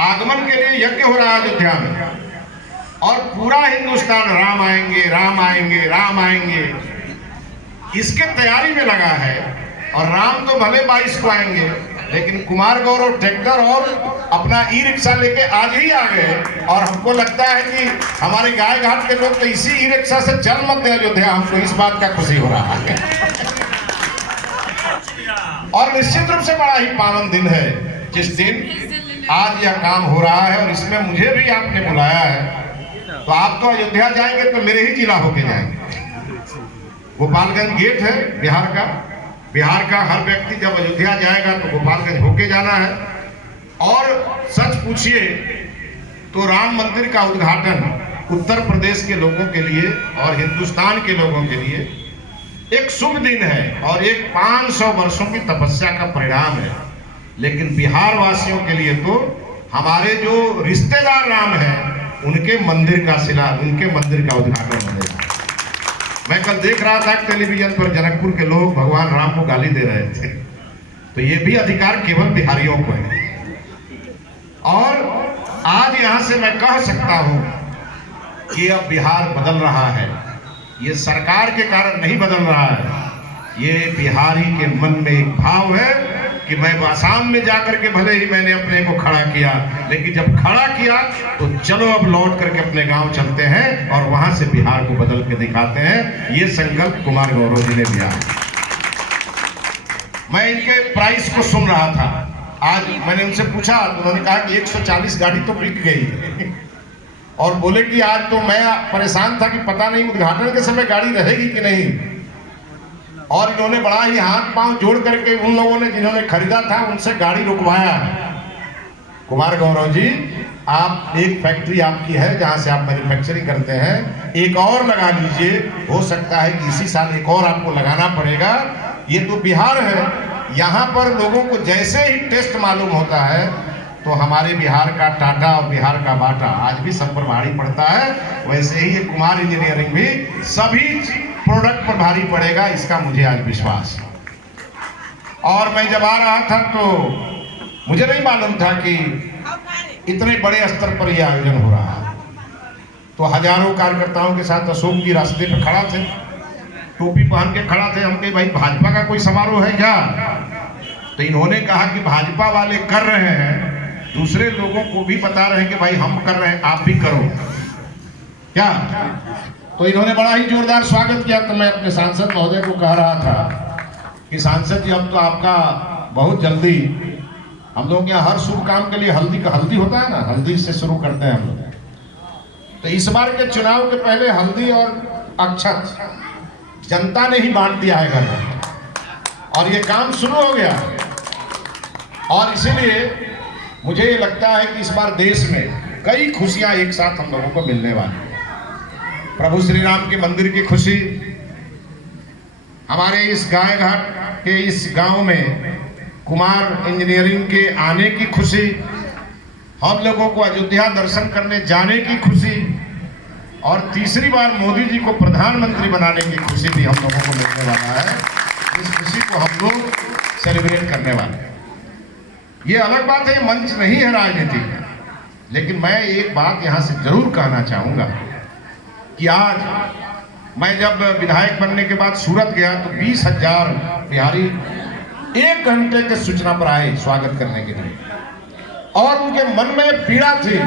आगमन के लिए यज्ञ हो रहा है अयोध्या में, और पूरा हिंदुस्तान राम आएंगे राम आएंगे राम आएंगे इसके तैयारी में लगा है। और राम तो भले 22 को आएंगे, लेकिन कुमार गौरव ट्रैक्टर और अपना ई रिक्शा लेके आज ही आ गए। और हमको लगता है कि हमारे गाय घाट के लोग तो इसी ई रिक्शा से चल मत दे अयोध्या, हमको इस बात का खुशी हो रहा है। और निश्चित रूप से बड़ा ही पावन दिन है जिस दिन आज यह काम हो रहा है, और इसमें मुझे भी आपने बुलाया है। तो आप तो अयोध्या जाएंगे तो मेरे ही जिला होके जाएंगे। गोपालगंज गेट है बिहार का। बिहार का हर व्यक्ति जब अयोध्या जाएगा तो गोपालगंज होके जाना है। और सच पूछिए तो राम मंदिर का उद्घाटन उत्तर प्रदेश के लोगों के लिए और हिंदुस्तान के लोगों के लिए एक शुभ दिन है और एक 500 वर्षों की तपस्या का परिणाम है। लेकिन बिहार वासियों के लिए तो हमारे जो रिश्तेदार राम हैं उनके मंदिर का उद्घाटन होगा। मैं कल देख रहा था टेलीविजन पर जनकपुर के लोग भगवान राम को गाली दे रहे थे। तो ये भी अधिकार केवल बिहारियों को है। और आज यहां से मैं कह सकता हूं कि अब बिहार बदल रहा है। ये सरकार के कारण नहीं बदल रहा है, ये बिहारी के मन में एक भाव है कि मैं आसाम में जाकर के भले ही मैंने अपने को खड़ा किया, लेकिन जब खड़ा किया तो चलो अब लौट करके अपने गांव चलते हैं और वहां से बिहार को बदल के दिखाते हैं। ये संकल्प कुमार गौरव जी ने लिया। मैं इनके प्राइस को सुन रहा था। आज मैंने उनसे पूछा, उन्होंने कहा कि 140 गाड़ी तो बिक गई और बोले कि आज तो मैं परेशान था कि पता नहीं उद्घाटन के समय गाड़ी रहेगी कि नहीं। और इन्होंने बड़ा ही हाथ पांव जोड़ करके उन लोगों ने जिन्होंने खरीदा था उनसे गाड़ी रुकवाया। कुमार गौरव जी, आप एक फैक्ट्री आपकी है जहां से आप मैन्युफैक्चरिंग करते हैं, एक और लगा लीजिए। हो सकता है कि इसी साल एक और आपको लगाना पड़ेगा। ये तो बिहार है, यहाँ पर लोगों को जैसे ही टेस्ट मालूम होता है तो हमारे बिहार का टाटा और बिहार का बाटा आज भी सब पर भारी पड़ता है। वैसे ही ये कुमार इंजीनियरिंग भी सभी प्रोडक्ट पर भारी पड़ेगा, इसका मुझे आज विश्वास है। और मैं जब आ रहा था तो मुझे नहीं मालूम था कि इतने बड़े स्तर पर यह आयोजन हो रहा है। तो हजारों कार्यकर्ताओं के साथ अशोक जी रास्ते पे खड़ा थे, टोपी पहन के खड़ा थे। हम कहे भाई भाजपा का कोई समारोह है क्या? तो इन्होंने कहा कि भाजपा वाले कर रहे हैं, दूसरे लोगों को भी बता रहे हैं कि भाई हम कर रहे हैं, आप भी करो क्या? तो इन्होंने बड़ा ही जोरदार स्वागत किया। तो मैं अपने सांसद महोदय को कह रहा था कि सांसद जी, अब तो आपका बहुत जल्दी, हम लोग यहाँ हर शुभ काम के लिए हल्दी होता है ना, हल्दी से शुरू करते हैं हम लोग। तो इस बार के चुनाव के पहले हल्दी और अक्षत जनता ने ही बांट दिया है घर में, और ये काम शुरू हो गया। और इसीलिए मुझे ये लगता है कि इस बार देश में कई खुशियां एक साथ हम लोगों को मिलने वाली हैं। प्रभु श्री राम के मंदिर की खुशी, हमारे इस गाय घाट के इस गांव में कुमार इंजीनियरिंग के आने की खुशी, हम लोगों को अयोध्या दर्शन करने जाने की खुशी, और तीसरी बार मोदी जी को प्रधानमंत्री बनाने की खुशी भी हम लोगों को मिलने वाला है। इस खुशी को हम लोग सेलिब्रेट करने वाले हैं। ये अलग बात है, ये मंच नहीं है राजनीति का, लेकिन मैं एक बात यहाँ से जरूर कहना चाहूँगा कि आज मैं जब विधायक बनने के बाद सूरत गया तो 20,000 बिहारी 1 घंटे के सूचना पर आए स्वागत करने के लिए। और उनके मन में पीड़ा थी